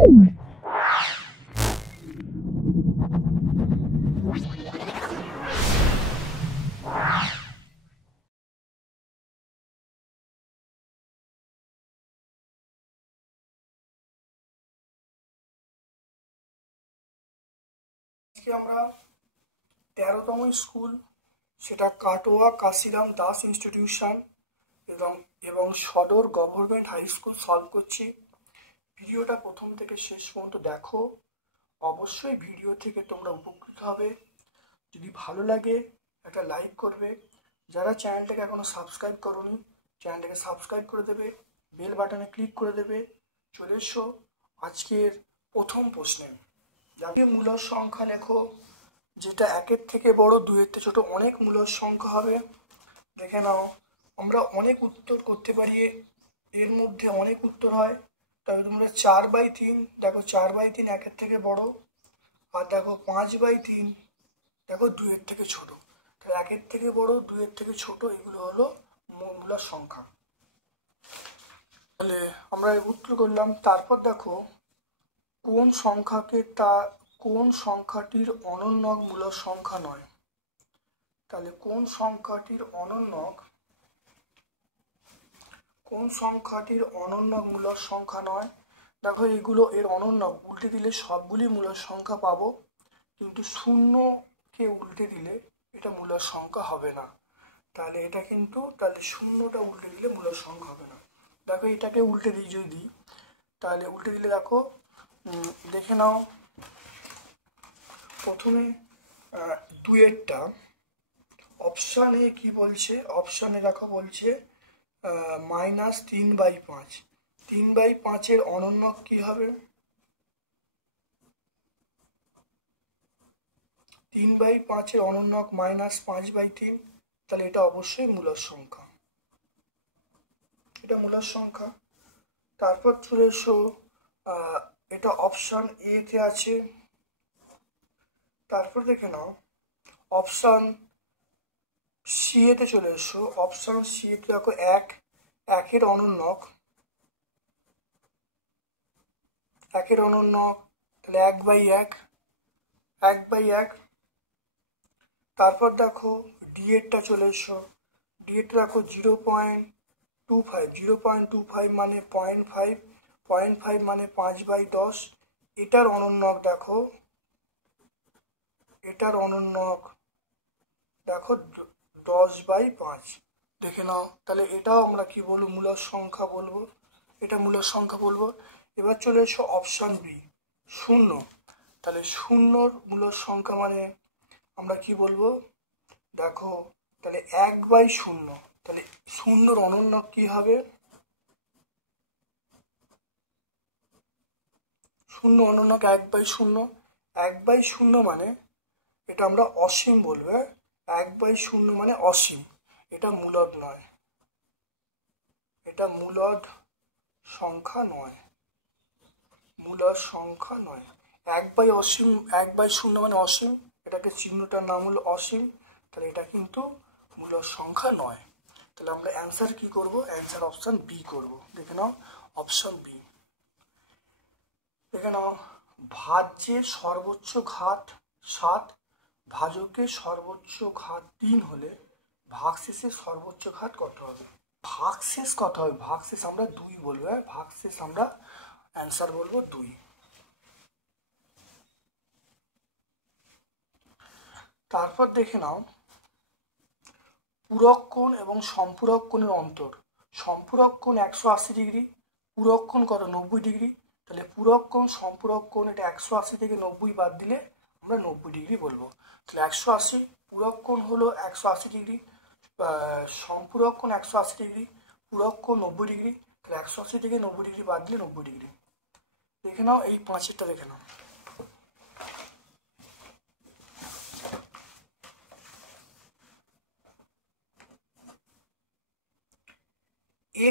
আজকে আমরা 13তম স্কুল, সেটা কাটোয়া কাশিরাম দাস ইনস্টিটিউশন এবং সদর গভর্নমেন্ট হাই স্কুল সলভ করছি। ভিডিওটা প্রথম থেকে শেষ পর্যন্ত দেখো, অবশ্যই ভিডিও থেকে তোমরা উপকৃত হবে। যদি ভালো লাগে একটা লাইক করবে, যারা চ্যানেলটাকে এখনো সাবস্ক্রাইব করোনি চ্যানেলটাকে সাবস্ক্রাইব করে দেবে, বেল বাটনে ক্লিক করে দেবে। চলে এসো আজকের প্রথম প্রশ্নে। জাতীয় মূলদ সংখ্যা লেখো, যেটা 1-এর থেকে বড়, 2-এর থেকে ছোট অনেক মূলদ সংখ্যা হবে। দেখে নাও, আমরা অনেক উত্তর করতে পারি, এর মধ্যে অনেক উত্তর হয়। তবে তোমরা 4/3 দেখো, 4/3 1-এর থেকে বড়, আর দেখো 5/3 দেখো 2-এর থেকে ছোট। তাহলে 1-এর থেকে বড়, 2-এর থেকে ছোট, এগুলো হলো মূলদ সংখ্যা। তাহলে আমরা উত্তর করলাম। তারপর দেখো কোন সংখ্যাটির অনন্যক মূলদ সংখ্যা নয়। তাহলে কোন সংখ্যাটির অনন্যক মূলদ সংখ্যা নয়। দেখো এগুলো এর অনন্যক, উল্টে দিলে সবগুলি মূলদ সংখ্যা পাবো, কিন্তু শূন্যকে উল্টে দিলে এটা মূলদ সংখ্যা হবে না। তাহলে শূন্যটা উল্টে দিলে মূলদ সংখ্যা হবে না। দেখো এটাকে উল্টে দিই যদি, তাহলে উল্টে দিলে দেখো, দেখে নাও প্রথমে 2-এরটা অপশানে কি বলছে, অপশানে দেখো বলছে -3/5। 3/5-এর অনন্যক কি হবে? 3/5-এর অনন্যক -5/3। তাহলে এটা অবশ্যই মূলদ সংখ্যা, এটা মূলদ সংখ্যা। তারপর চলে এসো, এটা অপশান এ তে আছে। তারপর দেখে নাও অপশান সি এতে চলে এসো। অপশান সি এতে দেখো 1-এর অনন্যক, তাহলে 1/1। তারপর দেখো ডি এরটা চলে এসো। ডি এরটা দেখো 0.25 মানে 0.5 মানে 5/10। এটার অনন্যক দেখো, 10/5। দেখে নাও, তাহলে এটাও আমরা কি বলবো, মূলদ সংখ্যা বলবো, এটা মূলদ সংখ্যা বলবো। এবার চলে এসো অপশান বি, 0। তাহলে 0-র মূলদ সংখ্যা মানে আমরা কি বলবো, দেখো তাহলে 1/0। তাহলে 0-র অনন্যক কি হবে? 0 অনন্যক 1/0। 1/0 মানে এটা আমরা অসীম বলবো। 1/0 মানে অসীম, এটা মূলদ নয়, এটা মূলদ সংখ্যা নয়, মূলদ সংখ্যা নয়। 1/0 মানে অসীম, এটাকে চিহ্নটার নাম হলো অসীম, তাহলে এটা কিন্তু মূলদ সংখ্যা নয়। তাহলে আমরা অ্যান্সার কি করব? অ্যান্সার অপশান বি করব। দেখে নাও অপশান বি। দেখে নাও ভাজ্যের সর্বোচ্চ ঘাত 7, ভাজকের সর্বোচ্চ ঘাত 3 হলে ভাগশেষের সর্বোচ্চ ঘাত কত হবে? ভাগশেষ কত হবে? ভাগশেষ আমরা 2 বলবো। ভাগশেষ আমরা অ্যান্সার বলবো 2। তারপর দেখে নাও পূরক কোণ এবং সম্পূরক কোণের অন্তর। সম্পূরক কোণ 180 ডিগ্রি, পূরক কোণ কত? 90 ডিগ্রি। তাহলে পূরক কোণ সম্পূরক কোণ, এটা 180 থেকে 90 বাদ দিলে আমরা 90 ডিগ্রি বলবো। তাহলে 180, পূরক কোণ হলো 180 ডিগ্রি, সম্পূরক কোণ 180 ডিগ্রি, পূরক কোণ 90 ডিগ্রি। তাহলে 180 থেকে 90 ডিগ্রি বাদ দিলে 90 ডিগ্রি। দেখে নাও এই 5-এরটা দেখে নাও।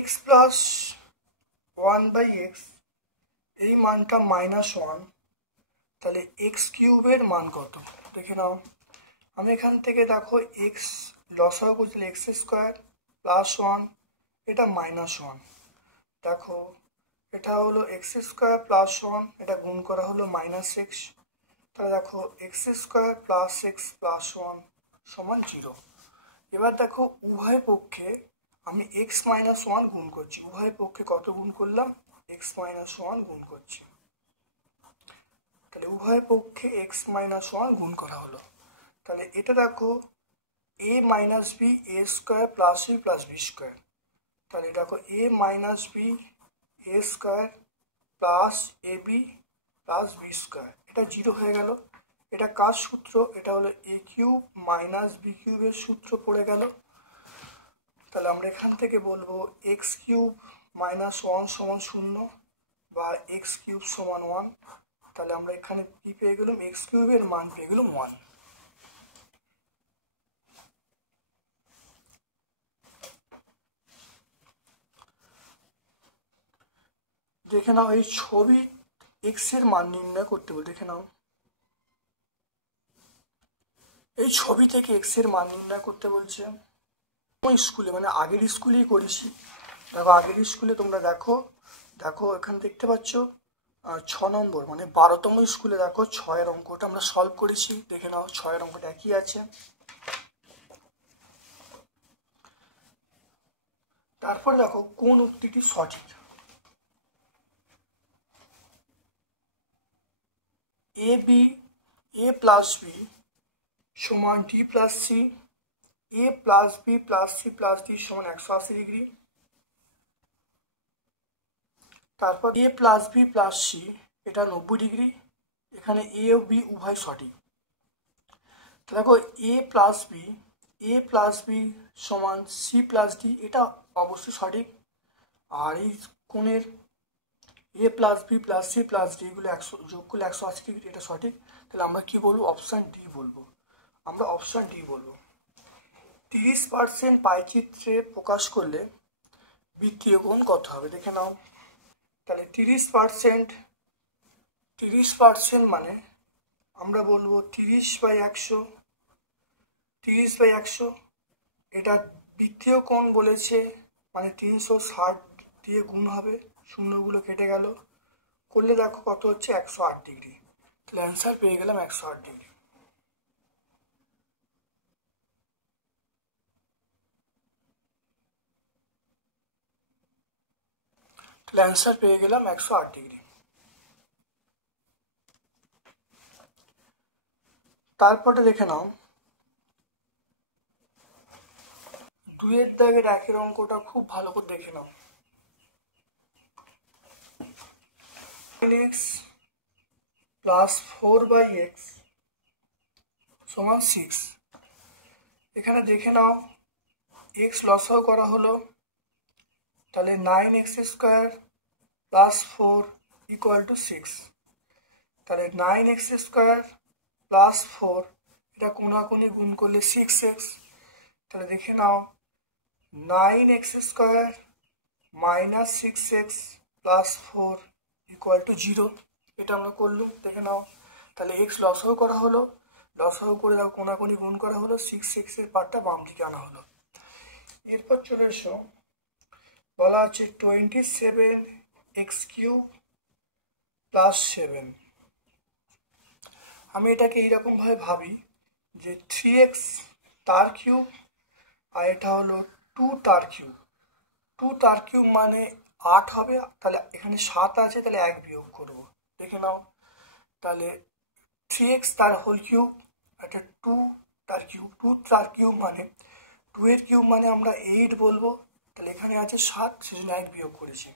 x প্লাস 1/x, এই মানটা -1, তাহলে x³ মান কত? দেখে নাও, আমি এখান থেকে দেখো x লসাগু করছি, x² + 1, এটা -1। দেখো এটা হলো এক্স স্কোয়ার প্লাস 1, এটা গুণ করা হলো -x। তাহলে দেখো x square plus x plus 1 সমান 0। এবার দেখো উভয় পক্ষে আমি x-1 গুণ করছি। উভয় পক্ষে কত গুণ করলাম? x-1 গুণ করছি। তাহলে উভয় পক্ষে x-1 গুণ করা হলো। তাহলে এটা দেখো a minus b A square plus B plus B square. তাহলে দেখো a minus b A square plus a b plus B square, এটা 0 হয়ে গেল। এটা কার সূত্র? এটা হলো এ কিউব মাইনাস বি কিউবের সূত্র পড়ে গেল। তাহলে আমরা এখান থেকে বলবো এক্স কিউব মাইনাস 1 সমান 0 বা এক্স কিউব সমান 1। তাহলে আমরা এখানে কি পেয়ে গেলাম? এক্স কিউবের মান পেয়ে গেলাম 1। দেখে নাও এই ছবি এক্স এর মান নির্ণয় করতে বল। দেখে নাও এই ছবি থেকে এক্স এর মান নির্ণয় করতে বলছে। স্কুলে মানে আগের স্কুলেই করেছি। দেখো আগের স্কুলে তোমরা দেখো এখানে দেখতে পাচ্ছ 6 নম্বর মানে 12তম স্কুলে দেখো 6-এর অঙ্কটা আমরা সলভ করেছি। দেখে নাও 6-এর অঙ্কটা একই আছে। তারপর দেখো কোন উক্তিটি সঠিক। এ প্লাস বি সমান D plus C, A plus B plus C plus D সমান 180 ডিগ্রি। তারপর A plus B plus C এটা 90 ডিগ্রি। এখানে এ ও বি উভয় সঠিক। দেখো এ প্লাস বি সমান সি প্লাস ডি, এটা অবশ্যই সঠিক। আর এই কোণের A plus B plus C plus D এগুলো 100 যোগ করলে 180 ডিগ্রি, এটা সঠিক। তাহলে আমরা কি বলবো? অপশান ডি বলবো। আমরা অপশান ডি বলবো। 30% পাইচিত্রে প্রকাশ করলে বৃত্তীয় কোণ কত হবে? দেখে নাও। তাহলে 30% মানে আমরা বলবো 30/100। 30/100 এটা বৃত্তীয় কোণ বলেছে মানে 360 দিয়ে গুণ হবে, শূন্যগুলো কেটে গেল, করলে দেখো কত হচ্ছে 108 ডিগ্রি। তাহলে অ্যান্সার পেয়ে গেলাম 108 ডিগ্রি। তাহলে অ্যান্সার পেয়ে গেলাম 108 ডিগ্রি। তারপরে দেখে নাও 2-এর দাগের 1-এর অঙ্কটা খুব ভালো করে দেখে নাও। x প্লাস 4/x সমান 6। এখানে দেখে নাও x লসাগু করা হলো, তাহলে 9x² প্লাস 4 ইকুয়াল টু 6। তাহলে 9x² প্লাস 4 এটা কোনাকুনি গুণ করলে 6x। তাহলে দেখে নাও 9x² minus 6x plus 4 equal to 0। এটা আমরা করলাম, দেখে নাও। তাহলে x লসাগু করা হলো, লসাগু করে দাও কোনাকুনি গুণ করা হলো, 6x এর পার্টটা বাম দিকে আনা হলো। এরপর চলে এসো, বলা আছে 27x³ প্লাস 7। আমি এটাকে এইরকম ভাবে ভাবি যে 3x তার কিউব আর এটা হলো 2 তার কিউব। 2 তার কিউব মানে 8 হবে। তাহলে এখানে 7 আছে, তাহলে 1 বিয়োগ করবো। দেখে নাও তাহলে 3x তার হোল কিউব, এটা 2 তার কিউব। 2 তার কিউব মানে 2 এর কিউব মানে আমরা 8 বলবো। তাহলে এখানে আছে 7, সেজন্য 1 বিয়োগ করেছি।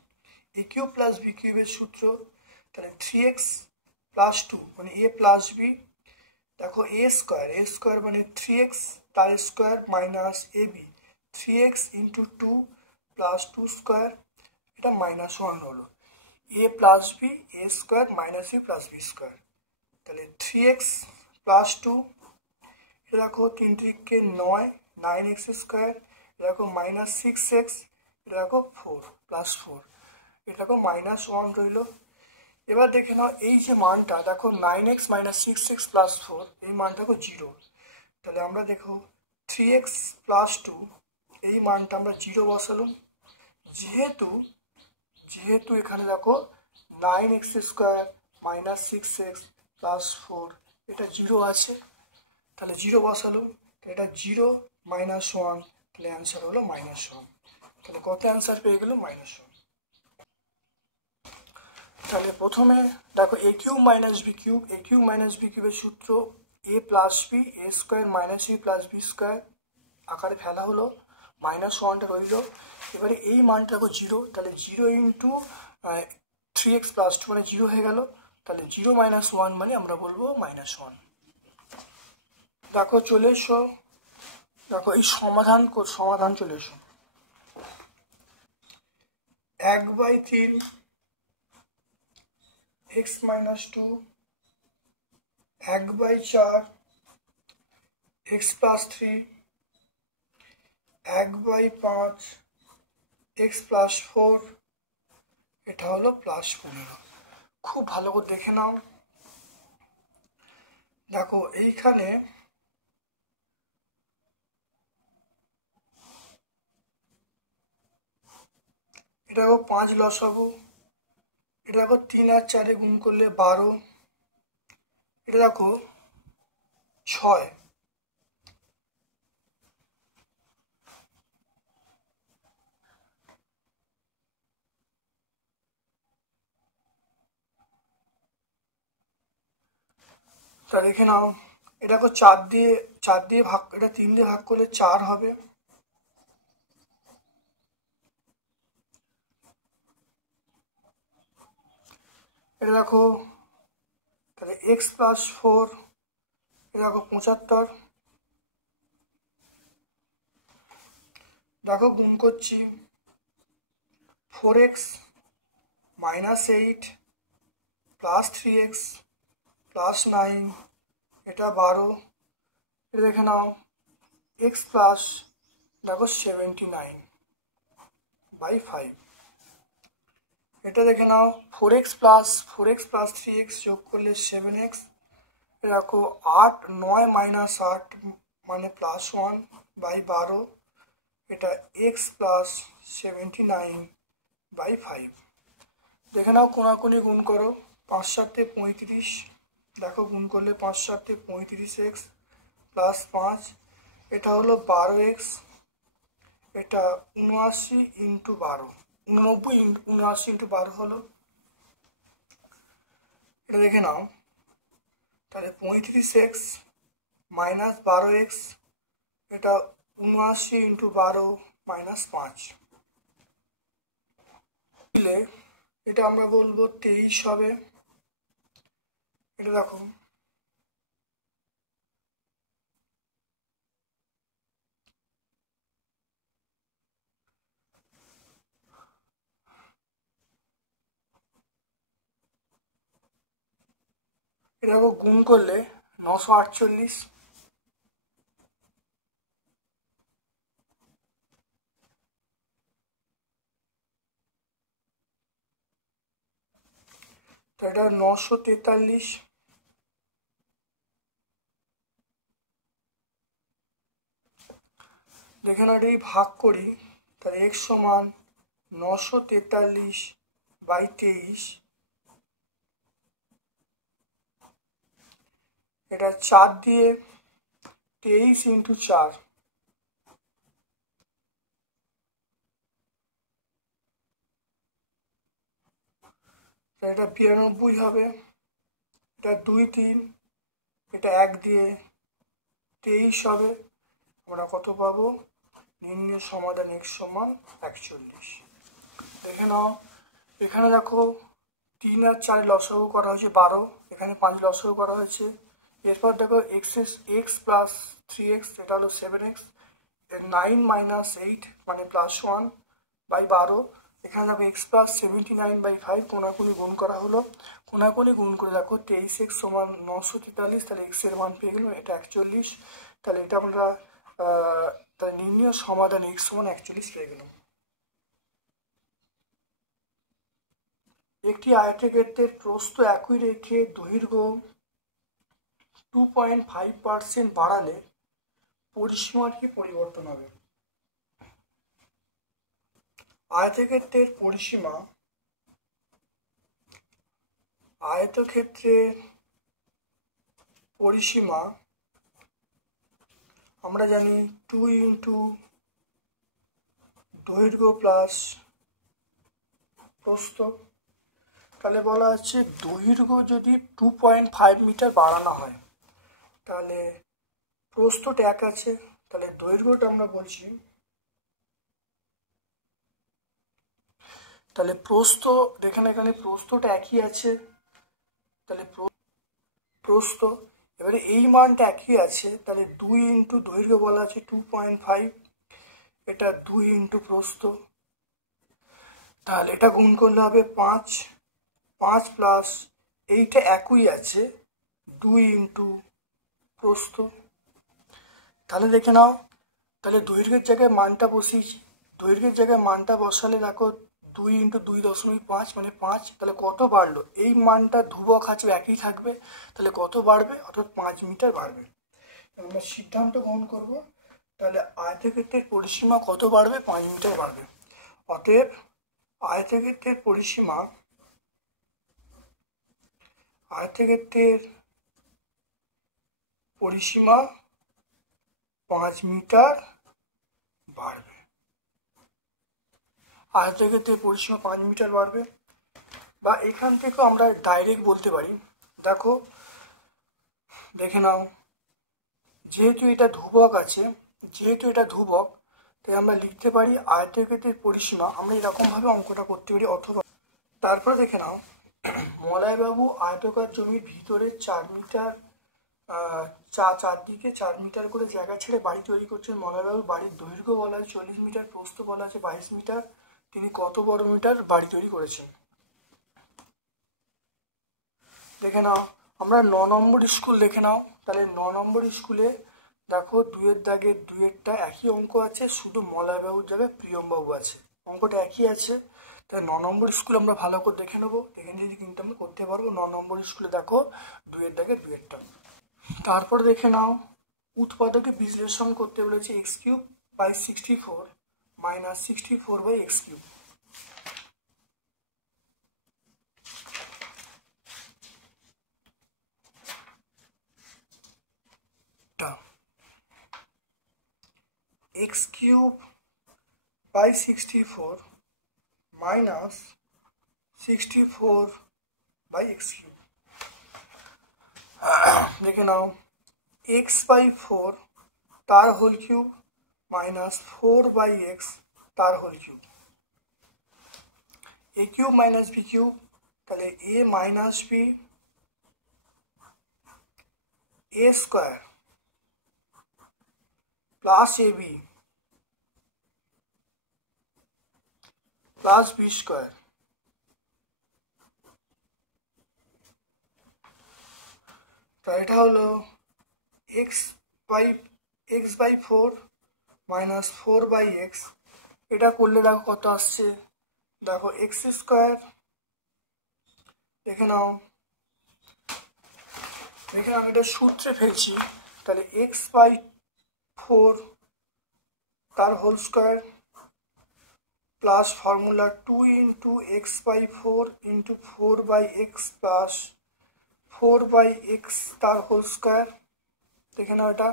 এ কিউব প্লাস বি কিউবের সূত্র, তাহলে 3x প্লাস 2 মানে এ প্লাস বি। দেখো এ স্কোয়ার মানে 3x তার square minus A B 3x into 2 plus 2 square, এটা -1 হলো। A plus B A square minus B plus B square. তাহলে 3x প্লাস 2, এটা দেখো 3 3 9 9x², এটা দেখো মাইনাস 6x, এটা দেখো 4 প্লাস 4, এটা দেখো -1 রইল। এবার দেখে নাও এই যে মানটা দেখো 9x মাইনাস 6x প্লাস 4, এই মানটা দেখো 0। তাহলে আমরা দেখো 3x প্লাস 2 এই মানটা আমরা 0 বসালাম। যেহেতু এখানে দেখো 9x² মাইনাস 6x প্লাস 4 এটা 0 আছে, তাহলে 0 বসালো, এটা 0 মাইনাস 1, তাহলে অ্যান্সার হলো -1। তাহলে কত অ্যান্সার পেয়ে গেল? -1। তাহলে প্রথমে দেখো a cube minus b cube, a cube minus b কিউবের সূত্র a plus b a square minus a plus b square আকারে ফেলা হলো, -1টা রইল। এবারে এই মানটা দেখো 0, তাহলে 0 ইন্টু 3x প্লাস 2 মানে 0 হয়ে গেল, তাহলে 0 মাইনাস 1 মানে আমরা বলবো -1। দেখো চলে এসো, দেখো এই সমাধান চলে এসো। 1/3 x minus 2, 1/4 x plus 3, 1/5 x plus 4, এটা হলো +15। খুব ভালো করে দেখে নাও। দেখো এইখানে এটা দেখো 5 লসাগু, এটা দেখো 3 আর 4 গুণ করলে 12, এটা দেখো 6, তা দেখে নাও। এটা দেখো 4 দিয়ে ভাগ, এটা 3 দিয়ে ভাগ করলে 4 হবে, এটা দেখো তাহলে x প্লাস 4, এটা দেখো 75, দেখো গুণ করছি 4x minus 8 plus 3x plus 9, এটা 12, এটা দেখে নাও x প্লাস দেখো 79/5, এটা দেখে নাও 4x প্লাস 3x যোগ করলে 7x, দেখো 8 9 মাইনাস 8 মানে +1/12, এটা x প্লাস 79/5। দেখে নাও কোনাকুনি গুণ করো, 5 7 35, দেখো গুণ করলে 5 7 35x প্লাস 5, এটা হলো 12x, এটা 79 ইন্টু 12, 79 ইন্টু 12 হলো, এটা দেখে নাও তাহলে 35x মাইনাস 12x, এটা 79 ইন্টু 12 মাইনাস 5 দিলে এটা আমরা বলবো 23 হবে। এটা দেখো এটা দেখো গুণ করলে 948, তো এটা 943, দেখে না এটাই ভাগ করি, তাহলে x সমান 943/23, এটা 4 দিয়ে 23 ইন্টু 4, এটা 92 হবে, এটা 2 3, এটা 1 দিয়ে 23 হবে, আমরা কত পাবো? নির্ণয় সমাধান x সমান 41। দেখে নাও এখানে দেখো 3 আর 4 লসাগু করা হয়েছে 12, এখানে 5 লসাগু করা হয়েছে, এরপর দেখো x প্লাস 3x, এটা হলো 7x, 9 মাইনাস 8 মানে +1/12, এখানে দেখো x প্লাস 79/5 কোনাকুনি গুণ করা হলো, কোনাকুনি গুণ করে দেখো 23x সমান 943, তাহলে x এর মান পেয়ে গেলাম এটা 41, তাহলে এটা আমরা তাহলে নির্ণয় সমাধান x সমান 41 পেয়ে গেলাম। একটি আয়তক্ষেত্রের প্রস্থ একই রেখে দৈর্ঘ্য 2.5% বাড়ালে পরিসীমার কি পরিবর্তন হবে? আয়তক্ষেত্রের পরিসীমা আয়তক্ষেত্রের পরিসীমা আমরা জানি 2 ইন্টু দৈর্ঘ্য প্লাস প্রস্থ। তাহলে বলা আছে দৈর্ঘ্য যদি 2.5 মিটার বাড়ানো হয় তাহলে প্রস্থটা এক আছে, তাহলে দৈর্ঘ্যটা আমরা বলছি, তাহলে প্রস্থ এখানে প্রস্থটা একই আছে, তাহলে প্রস্থ এবারে এই মানটা একই আছে, তাহলে 2 ইন্টু দৈর্ঘ্য বলা আছে 2.5, এটা 2 ইন্টু প্রস্থ, তাহলে এটা গুণ করলে হবে 5 প্লাস এইটা একই আছে 2 ইন্টু প্রস্থ। তাহলে দেখে নাও, তাহলে দৈর্ঘ্যের জায়গায় মানটা বসিয়েছি, দৈর্ঘ্যের জায়গায় মানটা বসালে দেখো 2 ইন্টু 2.5 মানে 5, তাহলে কত বাড়লো, এই মানটা ধ্রুবক আছে একই থাকবে, তাহলে কত বাড়বে, অর্থাৎ 5 মিটার বাড়বে। আমরা সিদ্ধান্ত গ্রহণ করব, তাহলে আয়তক্ষেত্রের পরিসীমা কত বাড়বে, 5 মিটার বাড়বে। অতএব আয়তক্ষেত্রের পরিসীমা 5 মিটার বাড়বে। আয়তক্ষেত্রের পরিসীমা 5 মিটার বাড়বে, বা এখান থেকেও আমরা ডাইরেক্ট বলতে পারি, দেখে নাও, যেহেতু এটা ধ্রুবক আছে, তাই আমরা লিখতে পারি আয়তক্ষেত্রের পরিসীমা, আমরা এরকমভাবে অঙ্কটা করতে পারি। অথবা তারপর দেখে নাও, মলয়বাবু আয়তকার জমির ভিতরে 4 মিটার চারদিকে 4 মিটার করে জায়গা ছেড়ে বাড়ি তৈরি করছেন। মলয়বাবুর বাড়ির দৈর্ঘ্য বলা আছে 40 মিটার, প্রস্থ বলা আছে 22 মিটার, তিনি কত বর্গ মিটার বাড়ি তৈরি করেছেন। দেখে নাও, আমরা 9 নম্বর স্কুল দেখে নাও, তাহলে 9 নম্বর স্কুলে দেখো 2-এর দাগের 2-এরটা একই অঙ্ক আছে, শুধু মলয়বাবুর জায়গায় প্রিয়মবাবু আছে, অঙ্কটা একই আছে। তাই 9 নম্বর স্কুলে আমরা ভালো করে দেখে নেবো, দেখে নিয়ে কিন্তু আমরা করতে পারবো। 9 নম্বর স্কুলে দেখো 2-এর দাগের 2-এরটা। তারপর দেখে নাও, উৎপাদকে বিশ্লেষণ করতে বলেছে x³ by 64 minus 64 by x³। x³ by 64 minus 64 by x³। দেখে নাও, x/4 তার হোল কিউব মাইনাস 4/x তার whole cube, a cube minus b cube, তাহলে a minus b a square plus ab plus b square. তো এটা হলো x/4 minus 4/x, এটা করলে দেখো কত আসছে, দেখো x স্কোয়ার, দেখে নাও এটা সূত্রে ফেলছি, তাহলে x/4 তার whole square plus formula 2 into x/4 into 4/x প্লাস 4/x তার হোল স্কোয়ার। দেখে নাও এটা,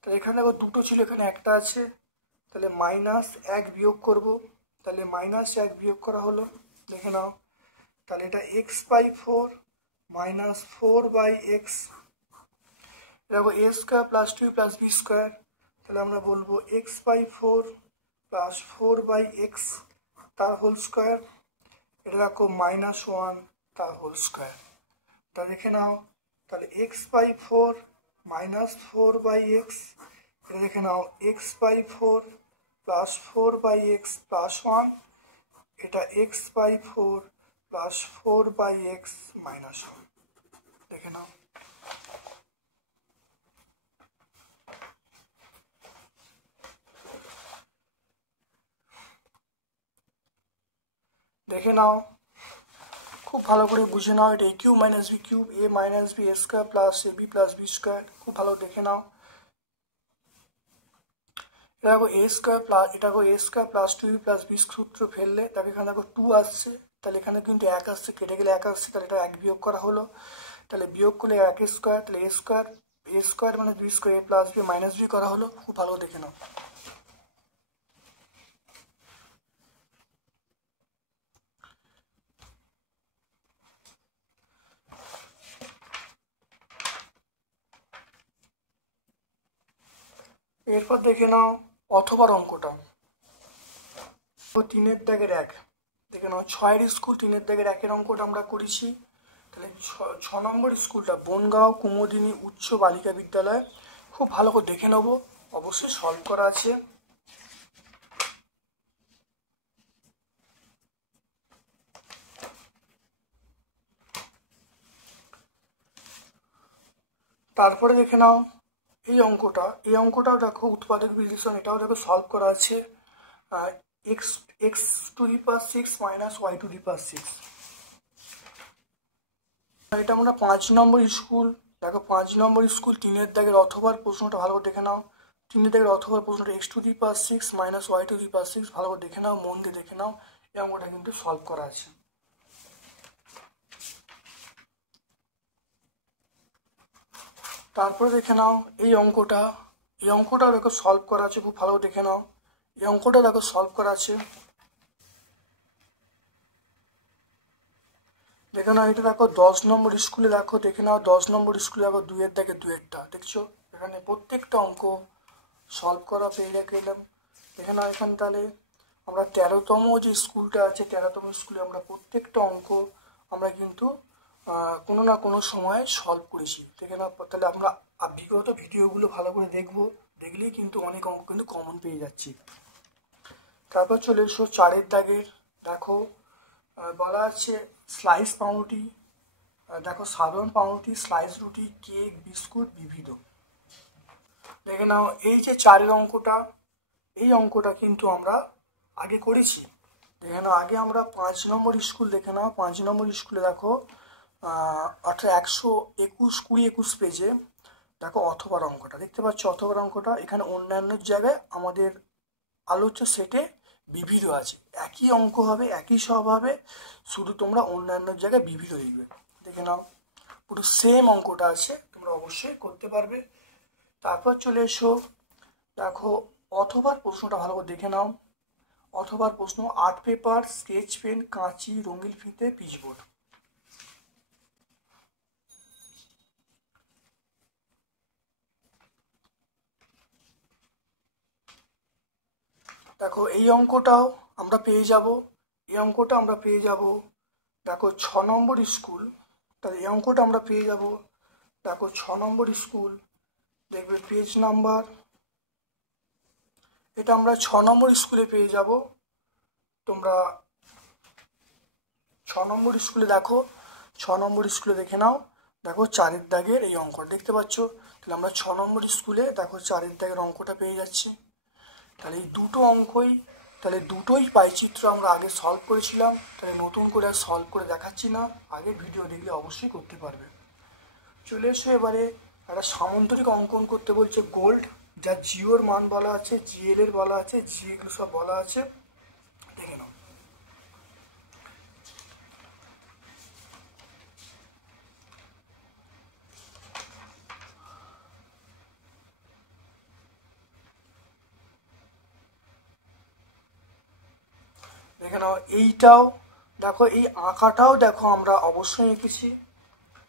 তাহলে এখানে দেখো দুটো ছিল, এখানে একটা আছে, তাহলে -1 বিয়োগ করব, তাহলে -1 বিয়োগ করা হলো। দেখে নাও, তাহলে এটা x/4 মাইনাস 4/x, দেখো a square plus 2 plus b square, তাহলে আমরা বলবো x/4 প্লাস 4/x তার হোল স্কোয়ার, এটা দেখো -1 তার হোল স্কোয়ার। তা দেখে নাও, তাহলে x/4 মাইনাস 4/x, এটা দেখে নাও x/4 প্লাস 4/x প্লাস 1, এটা x/4 প্লাস 4/x মাইনাস 1। দেখে নাও, খুব ভালো করে বুঝে নাও, এটা a cube minus b cube, a minus b a square plus ab plus b square, খুব ভালো দেখে নাও। এটা দেখো a square plus 2b plus b সূত্র ফেললে, তাকে এখানে দেখো 2 আসছে, তাহলে এখানে কিন্তু 1 আসছে, কেটে গেলে 1 আসছে, তাহলে এটা 1 বিয়োগ করা হলো। তাহলে বিয়োগ করলে 1 স্কোয়ার, তাহলে এ স্কোয়ার মানে 2 স্কোয়ার, এ প্লাস বি মাইনাস বি করা হলো। খুব ভালো দেখে নাও। এরপর দেখে নাও অথবা অঙ্কটা, 3 এর দাগের 1 দেখে নাও। 6 স্কুল 3 এর দাগের 1 অঙ্কটা আমরা করেছি। তাহলে 6 নম্বর স্কুলটা বনগাঁও কুমুদিনী উচ্চ বালিকা বিদ্যালয়। খুব ভালো করে দেখে নেব, অবশ্যই সলভ করা আছে। তারপরে দেখে নাও এই অঙ্কটাও দেখো উৎপাদক বিশ্লেষণ, এটাও দেখো সলভ করা আছে। x⁶ minus y⁶। এটা আমরা 5 নম্বর স্কুল, দেখো 5 নম্বর স্কুল 3 এর দাগের অথবার প্রশ্নটা ভালো করে দেখে নাও। 3 এর দাগের অথবার প্রশ্নটা x⁶ মাইনাস y⁶ ভালো করে দেখে নাও, মন দিয়ে দেখে নাও। এই অঙ্কটা কিন্তু সলভ করা আছে। তারপরে দেখে নাও এই অঙ্কটাও দেখো সলভ করা আছে, খুব ভালো দেখে নাও। এই অঙ্কটা দেখো সলভ করা আছে, দেখে নাও। এটা দেখো 10 নম্বর স্কুলে, দেখো দেখে নাও 10 নম্বর স্কুলে দেখো 2 এর দাগে 2টা দেখছো। এখানে প্রত্যেকটা অঙ্ক সলভ করা পেয়ে গেলাম। দেখে নাও এখানে তাহলে আমরা 13তম যে স্কুলটা আছে, 13তম স্কুলে আমরা প্রত্যেকটা অঙ্ক আমরা কিন্তু কোনো না কোনো সময় সলভ করেছি। দেখে নাও তাহলে আমরা বিগত ভিডিওগুলো ভালো করে দেখবো, দেখলেই কিন্তু অনেক অঙ্ক কিন্তু কমন পেয়ে যাচ্ছি। তারপর চলে এসো 4 এর দাগের, দেখো বলা আছে স্লাইস পাউরুটি, দেখো সাধারণ পাউরুটি, স্লাইস রুটি, কেক, বিস্কুট, বিবিধ। দেখে নাও এই যে 4 অঙ্কটা, এই অঙ্কটা কিন্তু আমরা আগে করেছি। দেখে নাও আগে আমরা 5 নম্বর স্কুল, দেখে নাও 5 নম্বর স্কুলে দেখো অর্থাৎ 121 পেজে দেখো অথবার অঙ্কটা দেখতে পাচ্ছ। অথবার অঙ্কটা এখানে অন্যান্য জায়গায় আমাদের আলোচ্য সেটে বিবিধ আছে, একই অঙ্ক হবে, একই সব হবে, শুধু তোমরা অন্যান্য জায়গায় বিবিধ লিখবে। দেখে নাও পুরো সেম অঙ্কটা আছে, তোমরা অবশ্যই করতে পারবে। তারপর চলে এসো দেখো অথবার প্রশ্নটা ভালো করে দেখে নাও। অথবার প্রশ্ন আর্ট পেপার, স্কেচ পেন, কাঁচি, রঙিন ফিতে, পিচবোর্ড। দেখো এই অঙ্কটাও আমরা পেয়ে যাব, দেখো 6 নম্বর স্কুল, তাহলে এই অঙ্কটা আমরা পেয়ে যাব। দেখো 6 নম্বর স্কুল, দেখবে পেজ নাম্বার, এটা আমরা 6 নম্বর স্কুলে পেয়ে যাব। তোমরা 6 নম্বর স্কুলে দেখো, 6 নম্বর স্কুলে দেখে নাও, দেখো 4 এর দাগের এই অঙ্কটা দেখতে পাচ্ছ। তাহলে আমরা 6 নম্বর স্কুলে দেখো 4 এর দাগের অঙ্কটা পেয়ে যাচ্ছি। তাহলে এই দুটোই পাইচিত্র আমরা আগে সলভ করেছিলাম, তাহলে নতুন করে আর সলভ করে দেখাচ্ছি না, আগের ভিডিও দেখলে অবশ্যই করতে পারবে। চলে এসো এবারে একটা সামন্তরিক অঙ্কন করতে বলছে গোল্ড, যা জিওর মান বলা আছে, জিএল এর বলা আছে, জি এগুলো সব বলা আছে, দেখে নাও। দেখে নাও এইটাও দেখো, এই আঁকাটাও দেখো আমরা অবশ্যই এঁকেছি,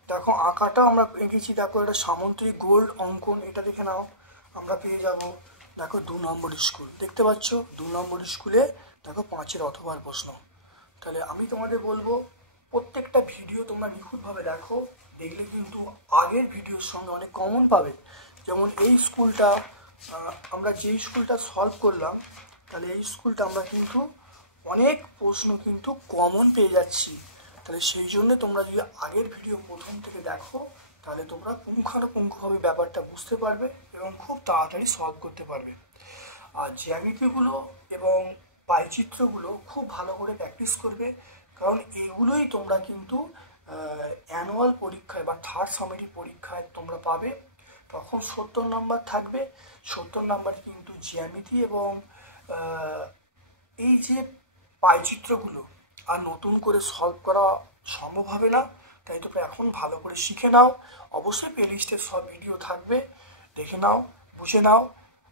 দেখো আঁকাটাও আমরা এঁকেছি। দেখো এটা সামন্তরিক গোল্ড অঙ্কন, এটা দেখে নাও আমরা পেয়ে যাব। দেখো 2 নম্বর স্কুল দেখতে পাচ্ছ, 2 নম্বর স্কুলে দেখো 5-এর অথবার প্রশ্ন। তাহলে আমি তোমাদের বলবো প্রত্যেকটা ভিডিও তোমরা নিখুঁতভাবে দেখো, দেখলে কিন্তু আগের ভিডিওর সঙ্গে অনেক কমন পাবে। যেমন এই স্কুলটা আমরা যেই স্কুলটা সলভ করলাম, তাহলে এই স্কুলটা আমরা কিন্তু অনেক প্রশ্ন কিন্তু কমন পেয়ে যাচ্ছি। তাহলে সেই জন্য তোমরা যদি আগের ভিডিও প্রথম থেকে দেখো, তাহলে তোমরা পুঙ্খানুপুঙ্খভাবে ব্যাপারটা বুঝতে পারবে এবং খুব তাড়াতাড়ি সলভ করতে পারবে। আর জ্যামিতিগুলো এবং পাইচিত্রগুলো খুব ভালো করে প্র্যাকটিস করবে, কারণ এগুলোই তোমরা কিন্তু অ্যানুয়াল পরীক্ষায় বা থার্ড সামেটিভ পরীক্ষায় তোমরা পাবে। তখন 70 নাম্বার থাকবে, 70 নাম্বার কিন্তু জ্যামিতি এবং এই যে পাইচিত্রগুলো, আর নতুন করে সলভ করা সম্ভব হবে না, তাই তোমরা এখন ভালো করে শিখে নাও। অবশ্যই প্লেলিস্টের সব ভিডিও থাকবে, দেখে নাও, বুঝে নাও।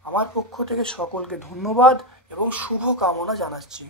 আমার পক্ষ থেকে সকলকে ধন্যবাদ এবং শুভ কামনা জানাচ্ছি।